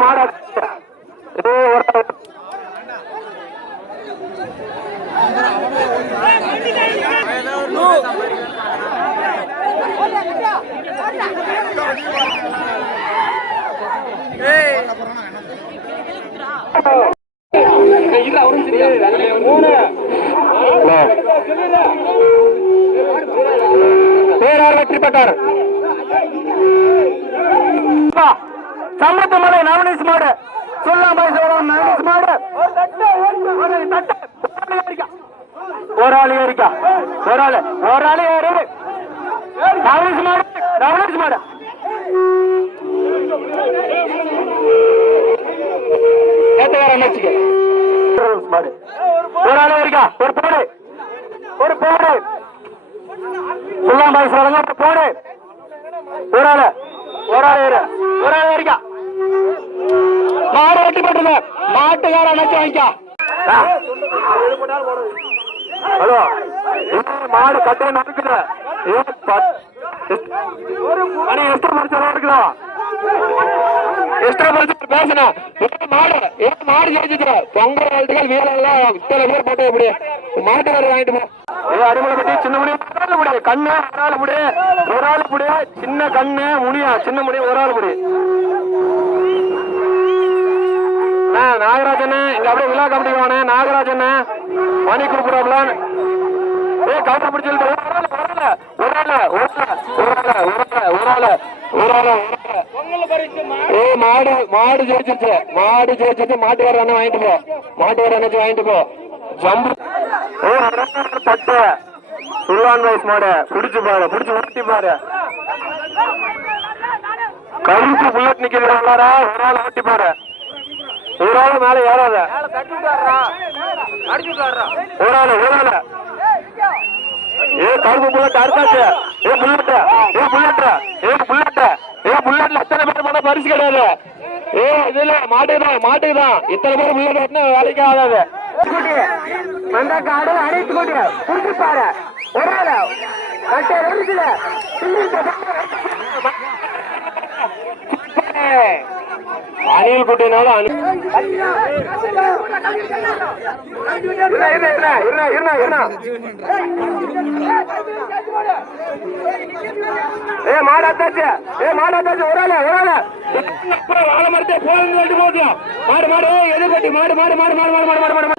மாடு ஏ ஒரு பேரார் வெற்றி பெற்றார் ಸಮೃದ್ಧ ಮಳೆ ನಾಮಿನೇಸ್ ಮಾಡು ಸುಳ್ಳ ಮೈಸೂರು மாடு. ಮಾಡು ಹೋರಾಳಿ ಏರಿಕ ಹೋರಾಳೆ ಹೋರಾಳಿ ಏರಿ ನಾಮಿನೇಸ್ ಮಾಡು ನಾಮಿನೇಸ್ ಮಾಡು ஏத்தகார அமைச்சுக்கு மாடு ஒரு ஆளு இருக்கா ஒரு போடு. ஒரு போடு. சுல்லாம் பாய் சொல்லுங்க போடு. ஒரு ஆளு ஒரு ஆளு ஒரு ஆளு இருக்கா மாடு வெட்டி போட்டுங்க மாட்டுக்கார அமைச்சு வாங்கிக்கா. ஹலோ. மாடு கட்டு நடக்குது எஸ்டா மனுஷன் இருக்குதா? எஸ்டா மனுஷன் பேசணும். மாடு ஏன் மாடு ஜெயிச்சுக்கிற பொங்கல் வாழ்த்துக்கள் வீரர்கள் இத்தனை பேர் போட்டு எப்படி? மாட்டு வேலை வாங்கிட்டு போ. ஏ அடிமலை பட்டி சின்ன முடி ஒரு ஆள் முடி. கண்ணு ஒரு ஆள் முடி. ஒரு ஆள் முடி சின்ன கண்ணு முடியா சின்ன முடி ஒரு ஆள் முடி. நாகராஜன் இங்க அப்படியே விழா கமிட்டி வானே நாகராஜன் மணி கொடுக்குறாப்ல. ஏ கவுண்டர் பிடிச்சிட்டு ஒரு ஆளு ஒரு ஆளு ஒரு ஆளு ஒரு ஆளு ஒரு ஆளு ஏ மாடு மாடு ஜெயிச்சிருச்சு. மாடு ஜெயிச்சிருச்சு. மாட்டு வர வாங்கிட்டு போ. மாட்டு வர வாங்கிட்டு போ. ஜம்பு. ஏ பட்டு. சுல்லான் வயசு மாடு. பிடிச்சு பாரு பிடிச்சு ஊட்டி பாரு. கருப்பு புல்லட் நிக்கிறாங்களா ஒரு ஆள் ஓட்டி பாரு. ஒரு ஆள் மேல ஏறாத. ஒரு ஆள் ஒரு ஆள். ஏ கருப்பு புல்லட் அறுத்தாச்சு ஏ புல்லட் ஏ புல்லட் ஏ புல்லட் ஏ புல்லட்ல அத்தனை பேர் போன பரிசு கிடையாது? ஏ இதுல மாட்டுக்குதான் மாட்டுக்குதான். இத்தனை பேர் புல்லட் ஓட்டினா வேலைக்கு ஆகாது. அந்த காடு. அனைத்து கொண்டு புரிஞ்சு பாரு. ஒரு ஆள். மற்ற ரெண்டுல. அணில் குட்டினால அணி ஏ மாடாத்தாச்சு ஏ மாடாத்தாச்சு ஒரு ஆளு ஒரு ஆளு. அப்புறம் வாழை மரத்தை போயிருந்து சொல்லிட்டு போகுது மாடு மாடு ஏய், எதிர்பட்டி மாடு மாடு மாடு மாடு மாடு மாடு மாடு மாடு.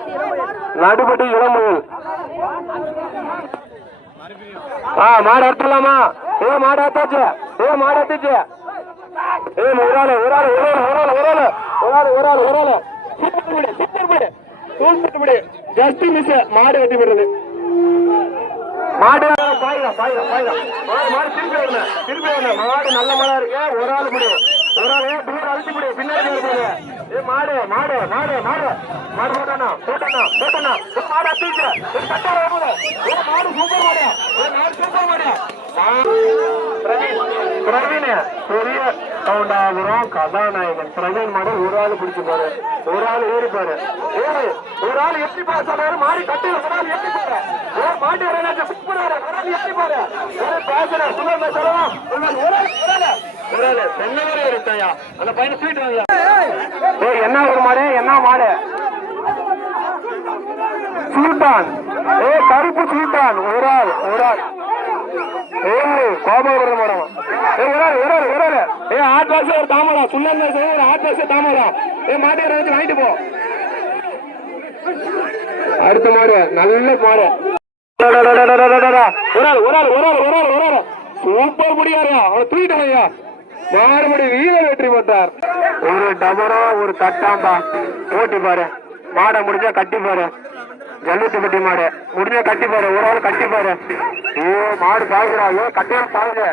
நடுப்பட்டி இளம்புல் ஆ மாடு அறுத்துலாமா ஏ மாடு அறுத்தாச்சு ஏ மாடு அறுத்துச்சு ஏய் ஒரு ஆளு ஒரு ஆளு ஒரு ஆளு ஒரு ஆளு ஒரு ஆளு. ஒரு ஆளு ஒரு ஆளு சூப்பர் முடி சூப்பர் முடி சூப்பர் முடி ஜஸ்ட் மிஸ் மாடு வெட்டி விடுறது மாடு பாயிரா பாயிரா பாயிரா மாடு மாடு திருப்பி வரணும் திருப்பி வரணும் மாடு நல்ல மாடா இருக்கு. ஒரு ஆள் முடியும் ஒரு ஆள் தூரம் அழிச்சு முடியும் பின்னாடி முடியும் ஏ மாடு மாடு மாடு மாடு. மாடு போட்டானா? போட்டானா? போட்டானா? ஒரு மாடு அத்திச்சு ஒரு கட்டார வரல ஒரு மாடு சூப்பர் மாடு. ஒரு மாடு சூப்பர் மாடு. பிரவீன். பிரவீன் பெரிய கவுண்டாபுரம் கதாநாயகன். பிரவீன் மாடு ஒரு ஆள் பிடிச்சு பாரு ஒரு ஆள் ஏறி பாரு ஏறு. ஒரு ஆள் எப்படி பாரு சொன்னாரு மாறி கட்டு ஒரு ஆள் எப்படி பாரு ஒரு மாட்டு வரலாற்று பிக் பண்ணாரு ஒரு ஆள் எப்படி பாரு ஒரு பேசுற. சுகர் சொல்லலாம் ஒரு ஆள் ஒரு ஆள். ஒரு ஆள். ஒரு ஆள் இருக்கையா? அந்த பையனை ஸ்வீட் வாங்க. ஏய் என்ன ஒரு மாடு? என்ன மாடு? சுல்தான். ஏ கருப்பு சுல்தான். ஒரு ஆள் ஒரு ஆள். ஏய் கோபாபுரம் மேடம் ஏ ஒரு ஆள் ஒரு ஆள் ஒரு ஆள் ஏ ஒரு தாமரா. சுல்லன் ஒரு ஆட் பாஸ் தாமரா. ஏ மாட்டு வச்சு வாங்கிட்டு போ. அடுத்த மாடு. நல்ல மாடு. ஒரு ஆள் ஒரு ஆள் ஒரு ஆள் ஒரு ஆள் ஒரு ஆள். சூப்பர் முடியாரு அவனை தூக்கிட்டாங்க மாறுபடி வீரர் வெற்றி போட்டார் ஒரு டபரா ஒரு தட்டாம்பா. ஓட்டி பாரு. மாடை முடிஞ்சா கட்டி பாரு. ஜல்லிட்டு மாடு முடிஞ்ச கட்டி பாரு ஒரு ஆள் கட்டி பாரு. ஏ மாடு பாக்குறா ஐயோ கட்டியும் பாருங்க.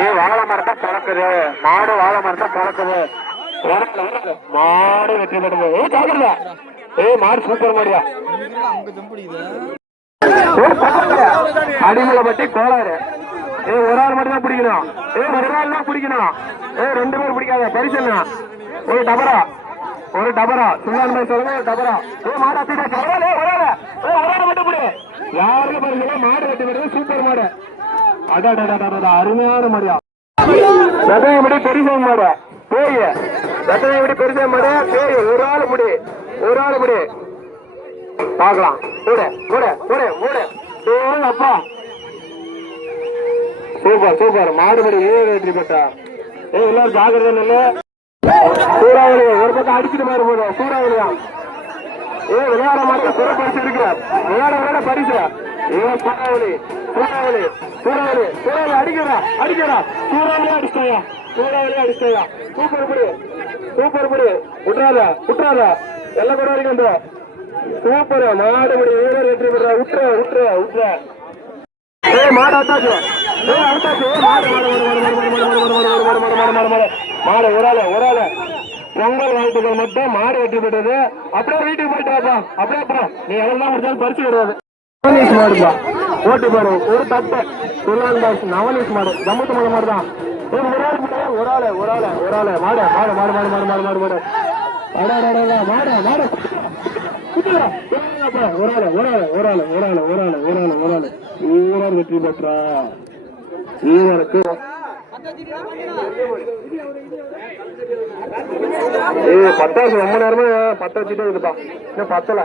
ஏ வாழை மரத்தை பிறக்குது. மாடு வாழை மரத்தை பிறக்குது. மாடு வெற்றி பெற்றது ஏ ஜாக்கிரதா ஏ மாடு சூப்பர் மாடியா? அடிமலை பட்டி கோளாறு. ஏ ஒரு ஆள் மட்டும் தான் பிடிக்கணும். ஏ ஒரு ஆள் தான் பிடிக்கணும். ஏ ரெண்டு பேர் பிடிக்காத பரிசு ஒரு டபரா ஒரு டபரா. சிங்கான்மை சொல்லுங்க டபரா. ஏ மாடு அத்திட்டாச்சு பரவாயில்ல பரவாயில்ல ஏ மட்டும் போடு. யாருக்கு பாருங்க மாடு வெட்டி விடுறது சூப்பர் மாடு. அடாடாடாடா அருமையான மாடியா வெத்தனை முடி பெருசே மாடு. பேய். வெத்தனை முடி பெருசை மாடு. பேய் ஒரு ஆள் முடி. ஒரு ஆள் முடி. பார்க்கலாம். கூட மூடு மூடு மூடு ஏ அப்பா. Super super. மாடுபடி ஏ வெற்றி பெற்றா. ஏ எல்லாரும் ஜாகிரதை நின்று சூறாவளியா ஒரு பக்கம் அடிச்சுட்டு மாதிரி போதும் சூறாவளியா ஏ விளையாட மாட்டேன் சிற பரிசு இருக்கிறார் விளையாட விளையாட பரிசு ஏ சூறாவளி சூறாவளி சூறாவளி சூறாவளி அடிக்கிறா அடிக்கிறா சூறாவளியா அடிச்சாயா சூறாவளியா அடிச்சாயா சூப்பர் புடி சூப்பர் புடி விட்டுறாத விட்டுறாத எல்லாம் கூட வரைக்கும் வந்து சூப்பர் மாடுபடி வீரர் வெற்றி பெற விட்டுற விட்டுற விட்டுற ஏய் மாடு அத்தாச்சு ஏய் அத்தாச்சு மாடு மாடு மாடு மாடு மாடு மாடு மாடு மாடு மாடு மாடு மாடு மாடு மாடு மாடு ஒரு ஆளு ஒரு உங்கள் பொங்கல் வாழ்த்துக்கள் மட்டும் மாடு வெற்றி பெற்றது அப்படியே வீட்டுக்கு போயிட்டு வரலாம் அப்படியே அப்புறம் நீ எவ்வளவு முடிச்சாலும் பறிச்சு கிடையாது நவனீஸ் மாடுப்பா ஓட்டு பாரு ஒரு தட்டை. சொல்லான் பாஸ் நவனீஸ் மாடு. ஜம்மத்து மாடு மாடு தான். ஒரு ஆளு ஒரு ஆளு ஒரு ஆளு ஒரு ஆளு. மாடு மாடு மாடு மாடு மாடு மாடு மாடு மாடு. அடாடாடா, மாடு மாடு. குத்துடா. ஒரு ஆளு ஒரு ஆளு ஒரு ஆளு ஒரு ஆளு ஒரு ஆளு ஒரு ஆளு ஒரு ஆளு. வீரர் வெற்றி பெற்றா. வீரருக்கு ஏய் பத்தாசு ரொம்ப நேரமா பத்த வச்சுட்டே இருக்குப்பா. இன்னும் பத்தல.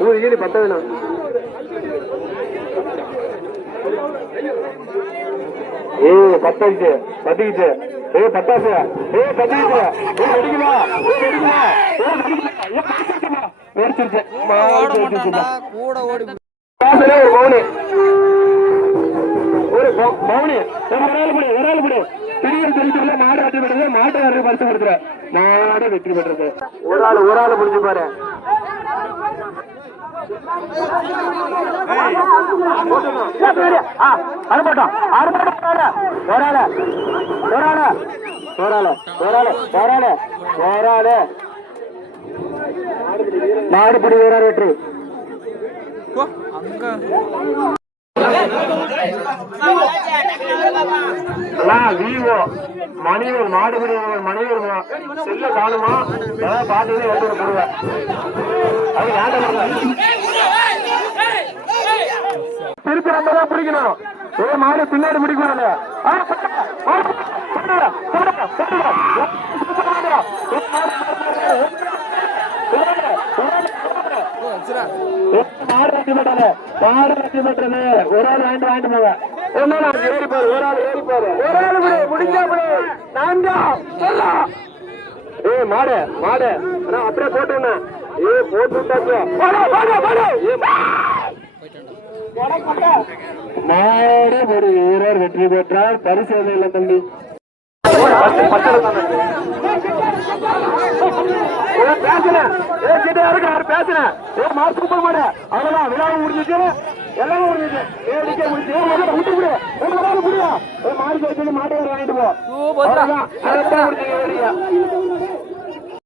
ஊரு கீழே பத்ததுண்ணா ஏ பத்தாச்சு. பத்திக்கிச்சு. ஏய் பத்தாசு ஏய் பத்திக்கிச்சு. ஏ வெடிக்குமா ஏ வெடிக்குமா ஏ வெடிக்குமா கூட ஓடி ஒரு பவுனு ஒரு நாள் படி நாள் படி. பெரிய தெரிஞ்சுள்ள மாடு வெற்றி பெற்றது. மாட்டை யாருக்கு பரிசு கொடுத்துற மாடு வெற்றி பெற்றது. ஒரு ஆள் ஒரு ஆள் முடிஞ்சு பாரு. அனுப்பட்டும் அனுப்பட்டும் ஒரு ஆளு. ஒரு ஆளு. ஒரு ஆளு. ஒரு ஆளு. ஒரு ஆளு. ஒரு ஆளு. மாடுபடி வீரர் வெற்றி. போ அங்க. அண்ணா விவோ மணிவர் மாடுபடி மணிவர் செல்ல காணுமா? ஏதாவது பார்த்து எடுத்து போடுவேன் அது திருப்பி நம்ம தான் பிடிக்கணும். ஏ மாடு பின்னாடி பிடிக்கணும் மாடு வெட்டி பெற்றது ஒரு ஆள் வாங்கிட்டு வாங்கிட்டு போங்க ஒரு ஏறி பாரு ஒரு ஆள் ஏறி ஒரு ஆள் விடு முடிஞ்சா விடு நான்கா மாடு மாடு அப்படியே போட்டு விட்டாச்சு மாடு ஒரு வீரர் வெற்றி பெற்றார் பரிசு இல்லை தம்பி பேசுனேன். ஏ கிட்ட அவர் பேசுனேன்? ஏ மாசு சூப்பர் மாடு. அவ்வளவுதான். விழாவை முடிஞ்சிச்சு. எல்லாமே முடிஞ்சிச்சு. ஏ முடிச்சு ஏ முதல்ல விட்டு விடு. முதல்ல விடுயா ஏ மாடு கேட்டு மாட்டு வாங்கிட்டு போ. அவ்வளவுதான். முடிஞ்சு